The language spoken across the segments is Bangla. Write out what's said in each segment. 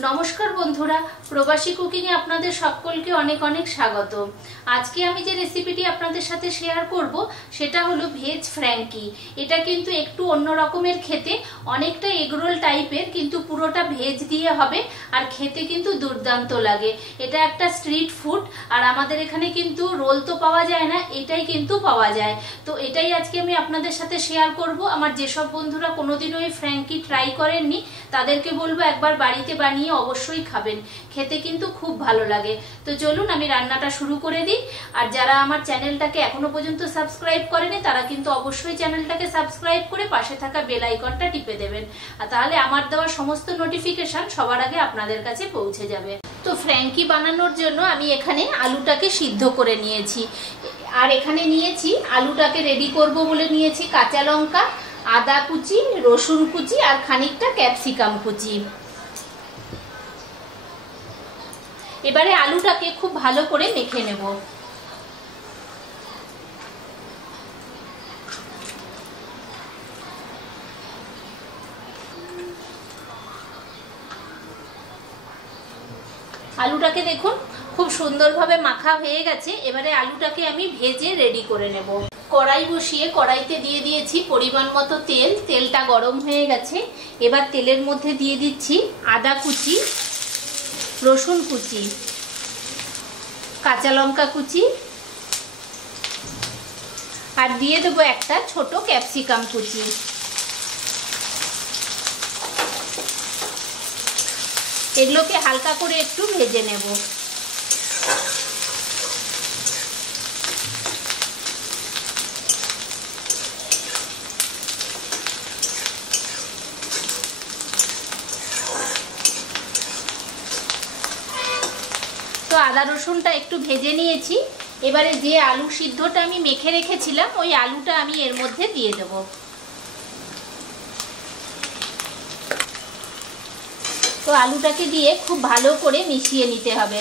নমস্কার বন্ধুরা, প্রবাসী কুকিং এ আপনাদের সকলকে অনেক অনেক স্বাগত। আজকে আমি যে রেসিপিটি আপনাদের সাথে শেয়ার করব সেটা হলো ভেজ ফ্র্যাঙ্কি। এটা কিন্তু একটু অন্য রকমের খেতে, অনেকটা এগরোল টাইপের, কিন্তু পুরোটা ভেজ দিয়ে হবে আর খেতে কিন্তু দুর্দান্ত লাগে। এটা একটা স্ট্রিট ফুড, আর আমাদের এখানে কিন্তু রোল তো পাওয়া যায় না, এটাই কিন্তু পাওয়া যায়। তো এটাই আজকে আমি আপনাদের সাথে শেয়ার করব। আমার যেসব বন্ধুরা কোনোদিনও এই ফ্র্যাঙ্কি ট্রাই করেননি তাদেরকে বলবো একবার বাড়িতে বানিয়ে অবশ্যই খাবেন, খেতে কিন্তু খুব ভালো লাগে। তো চলুন আমি রান্নাটা শুরু করে দিই। আর যারা আমার চ্যানেলটাকে এখনো পর্যন্ত সাবস্ক্রাইব করেনি তারা কিন্তু অবশ্যই চ্যানেলটাকে সাবস্ক্রাইব করে পাশে থাকা বেল আইকনটা টিপে দেবেন, আর তাহলে আমার দেওয়া সমস্ত নোটিফিকেশন সবার আগে আপনাদের কাছে পৌঁছে যাবে। তো ফ্র্যাঙ্কি বানানোর জন্য আমি এখানে আলুটাকে সিদ্ধ করে নিয়েছি, আর এখানে নিয়েছি আলুটাকে রেডি করব বলে নিয়েছি কাঁচা লঙ্কা, আদা কুচি, রসুন কুচি আর খানিকটা ক্যাপসিকাম কুচি। এবারে আলুটাকে খুব ভালো করে মেখে নেব। আলুটাকে দেখুন খুব সুন্দরভাবে মাখা হয়ে গেছে। এবারে আলুটাকে আমি ভেজে রেডি করে নেব। কড়াই বসিয়ে কড়াইতে দিয়ে দিয়েছি পরিমাণ মতো তেল। তেলটা গরম হয়ে গেছে। এবার তেলের মধ্যে দিয়ে দিচ্ছি আদা কুচি, রসুন কুচি, কাঁচা লঙ্কা কুচি, আর দিয়ে দেবো একটা ছোট ক্যাপসিকাম কুচি। এগুলোকে হালকা করে একটু ভেজে নেব। তো আদা রসুনটা একটু ভেজে নিয়েছি। এবারে যে আলু সিদ্ধটা আমি মেখে রেখেছিলাম ওই আলুটা আমি এর মধ্যে দিয়ে দেব। তো আলুটাকে দিয়ে খুব ভালো করে মিশিয়ে নিতে হবে।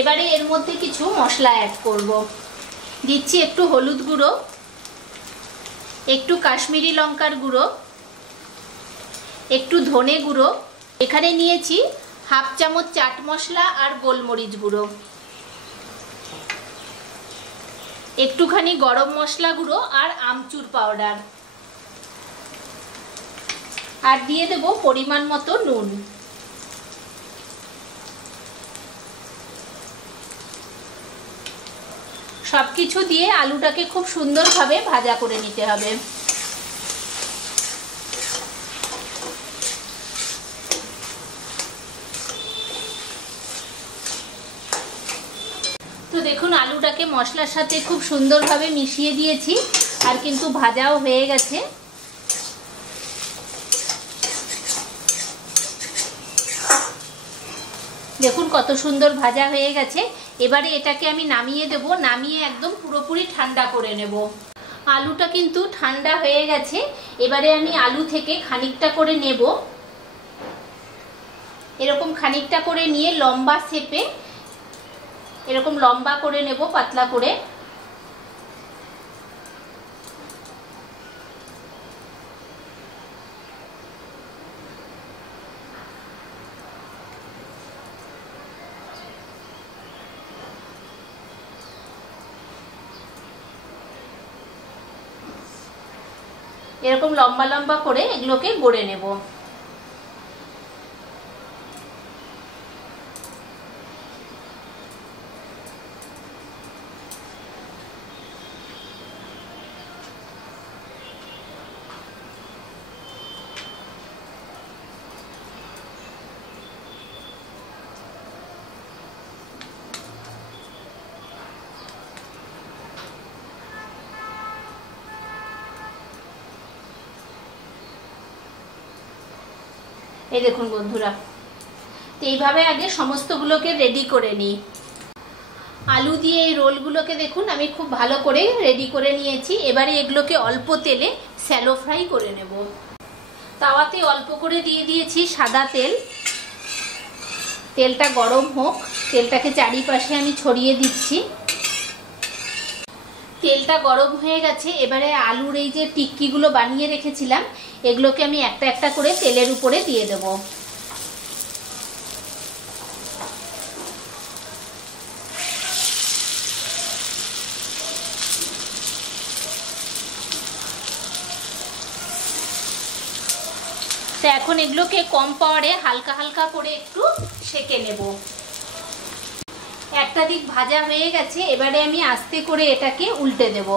এবারে এর মধ্যে কিছু মশলা অ্যাড করব। দিচ্ছি একটু হলুদ গুঁড়ো, একটু কাশ্মীরি লঙ্কার গুঁড়ো, একটু ধনে গুঁড়ো, এখানে নিয়েছি হাফ চামচ চাট মশলা আর গোলমরিচ গুঁড়ো, একটুখানি গরম মশলা গুঁড়ো আর আমচুর পাউডার, আর দিয়ে দেব পরিমাণ মতো নুন। সবকিছু দিয়ে আলুটাকে খুব সুন্দরভাবে ভাজা করে নিতে হবে। তো দেখুন আলুটাকে মশলার সাথে খুব সুন্দরভাবে মিশিয়ে দিয়েছি, আর কিন্তু ভাজাও হয়ে গেছে। দেখুন কত সুন্দর ভাজা হয়ে গেছে। এবারে এটাকে আমি নামিয়ে দেব। নামিয়ে একদম পুরোপুরি ঠান্ডা করে নেব। আলুটা কিন্তু ঠান্ডা হয়ে গেছে। এবারে আমি আলু থেকে খানিকটা করে নেব। এরকম খানিকটা করে নিয়ে লম্বা শেপে এরকম লম্বা করে নেব, পাতলা করে। এরকম লম্বা লম্বা করে এগুলোকে গড়ে নেব। এই দেখুন বন্ধুরা, তো এইভাবে আগে সমস্তগুলোকে রেডি করে নিই। আলু দিয়ে এই রোলগুলোকে দেখুন আমি খুব ভালো করে রেডি করে নিয়েছি। এবারে এগুলোকে অল্প তেলে শ্যালো ফ্রাই করে নেব। তাওয়াতে অল্প করে দিয়ে দিয়েছি সাদা তেল। তেলটা গরম হোক, তেলটাকে চারিপাশে আমি ছড়িয়ে দিচ্ছি। তেলটা গরম হয়ে গেছে। এবারে আলুর এই যে টিক্কিগুলো বানিয়ে রেখেছিলাম এগুলোকে আমি একটা একটা করে তেলের উপরে দিয়ে দেবো। তো এখন এগুলোকে কম পাওয়ারে হালকা হালকা করে একটু সেঁকে নেব। একটা দিক ভাজা হয়ে গেছে, এবারে আমি আস্তে করে এটাকে উল্টে দেব।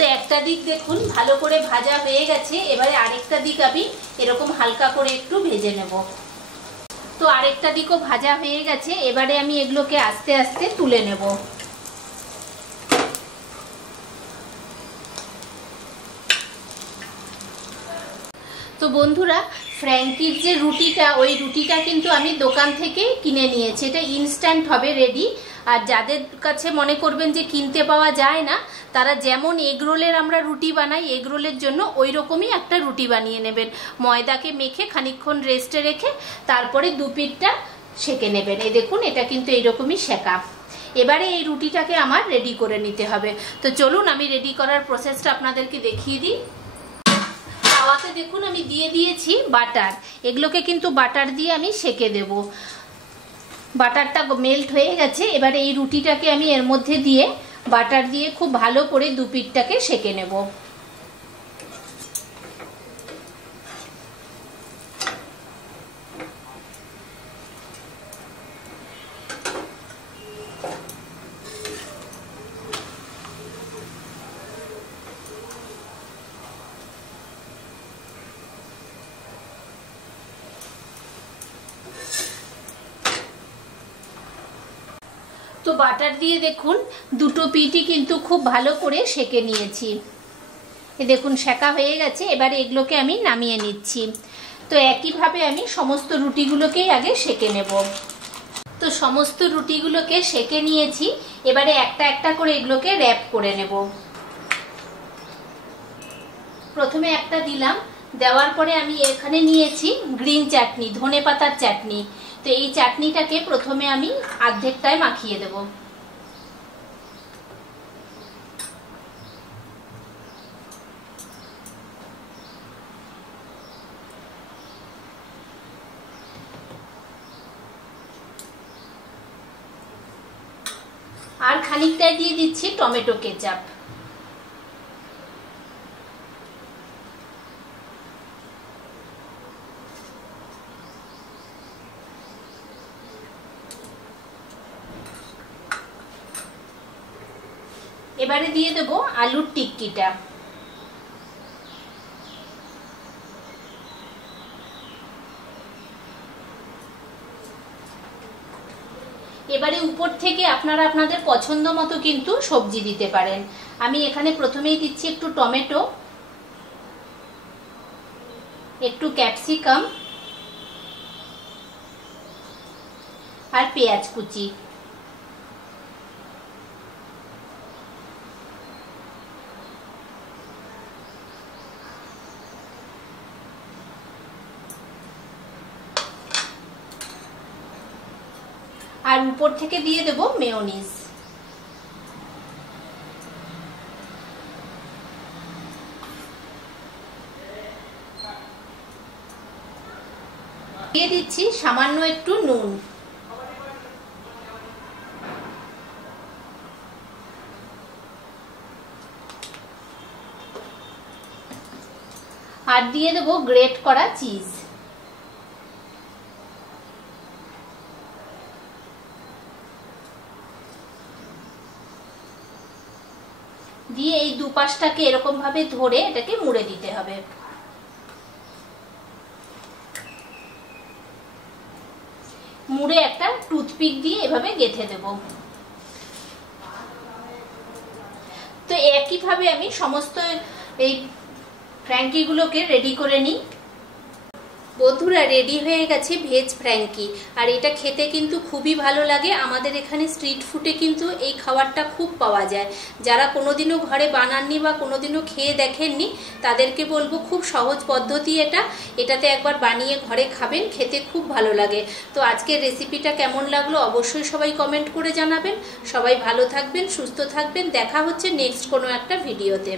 তো একটা দিক দেখুন ভালো করে ভাজা হয়ে গেছে, এবারে আরেকটা দিক আমি এরকম হালকা করে একটু ভেজে নেব। তো আরেকটা দিকও ভাজা হয়ে গেছে, এবারে আমি এগুলোকে আস্তে আস্তে তুলে নেব। তো বন্ধুরা, ফ্র্যাঙ্কির যে রুটিটা, ওই রুটিটা কিন্তু আমি দোকান থেকে কিনে নিয়েছি। এটা ইনস্ট্যান্ট হবে, রেডি। আর যাদের কাছে মনে করবেন যে কিনতে পাওয়া যায় না, তারা যেমন এগরোলের আমরা রুটি বানাই, এগরোলের জন্য ওই রকমই একটা রুটি বানিয়ে নেবেন। ময়দাকে মেখে খানিকক্ষণ রেস্টে রেখে তারপরে দু পিঠটা সেঁকে নেবেন। এই দেখুন, এটা কিন্তু এইরকমই সেঁকা। এবারে এই রুটিটাকে আমার রেডি করে নিতে হবে। তো চলুন আমি রেডি করার প্রসেসটা আপনাদেরকে দেখিয়ে দিই। তাওয়াতে দেখুন আমি দিয়ে দিয়েছি বাটার। এগুলোকে কিন্তু বাটার দিয়ে আমি সেঁকে দেব। বাটারটা মেল্ট হয়ে গেছে, এবারে এই রুটিটাকে আমি এর মধ্যে দিয়ে বাটার দিয়ে খুব ভালো করে দু পিঠটাকে সেঁকে নেব। তো বাটার দিয়ে দেখুন দুটো পিঠই কিন্তু খুব ভালো করে সেঁকে নিয়েছি। এ দেখুন সেঁকা হয়ে গেছে, এবারে এগুলোকে আমি নামিয়ে নিচ্ছি। তো একইভাবে আমি সমস্ত রুটিগুলোকেই আগে সেঁকে নেব। তো সমস্ত রুটিগুলোকে সেঁকে নিয়েছি, এবারে একটা একটা করে এগুলোকে র্যাপ করে নেব। প্রথমে একটা দিলাম, দেওয়ার পরে আমি এখানে নিয়েছি গ্রিন চাটনি, ধনেপাতার চাটনি। তো এই চাটনিটাকে প্রথমে আমি অর্ধেকটায় মাখিয়ে দেব। আর খানিকটা দিয়ে দিচ্ছি টমেটো কেচাপ। এবারে দিয়ে দেব আলুর টিক্কিটা। এবারে উপর থেকে আপনারা আপনাদের পছন্দ মতো কিন্তু সবজি দিতে পারেন। আমি এখানে প্রথমেই দিচ্ছি একটু টমেটো, একটু ক্যাপসিকাম আর পেঁয়াজ কুচি। আর উপর থেকে দিয়ে দেব মেয়োনিজ। দিয়ে দিচ্ছি সামান্য একটু নুন। আর দিয়ে দেব গ্রেট করা চিজ। দিয়ে এই দুপাশটাকে এরকম ভাবে ধরে এটাকে মুড়ে দিতে হবে। মুড়ে একটা টুথপিক দিয়ে এভাবে গেঁথে দেব। তো একইভাবে আমি সমস্ত এই ফ্র্যাঙ্কিগুলোকে রেডি করে নিই। বন্ধুরা, রেডি হয়ে গেছে ভেজ ফ্র্যাঙ্কি। আর এটা খেতে কিন্তু খুবই ভালো লাগে। আমাদের এখানে স্ট্রিট ফুডে কিন্তু এই খাবারটা খুব পাওয়া যায়। যারা কোনোদিনও ঘরে বানাননি বা কোনোদিনও খেয়ে দেখেননি তাদেরকে বলবো খুব সহজ পদ্ধতি এটাতে একবার বানিয়ে ঘরে খাবেন, খেতে খুব ভালো লাগে। তো আজকের রেসিপিটা কেমন লাগলো অবশ্যই সবাই কমেন্ট করে জানাবেন। সবাই ভালো থাকবেন, সুস্থ থাকবেন। দেখা হচ্ছে নেক্সট কোনো একটা ভিডিওতে।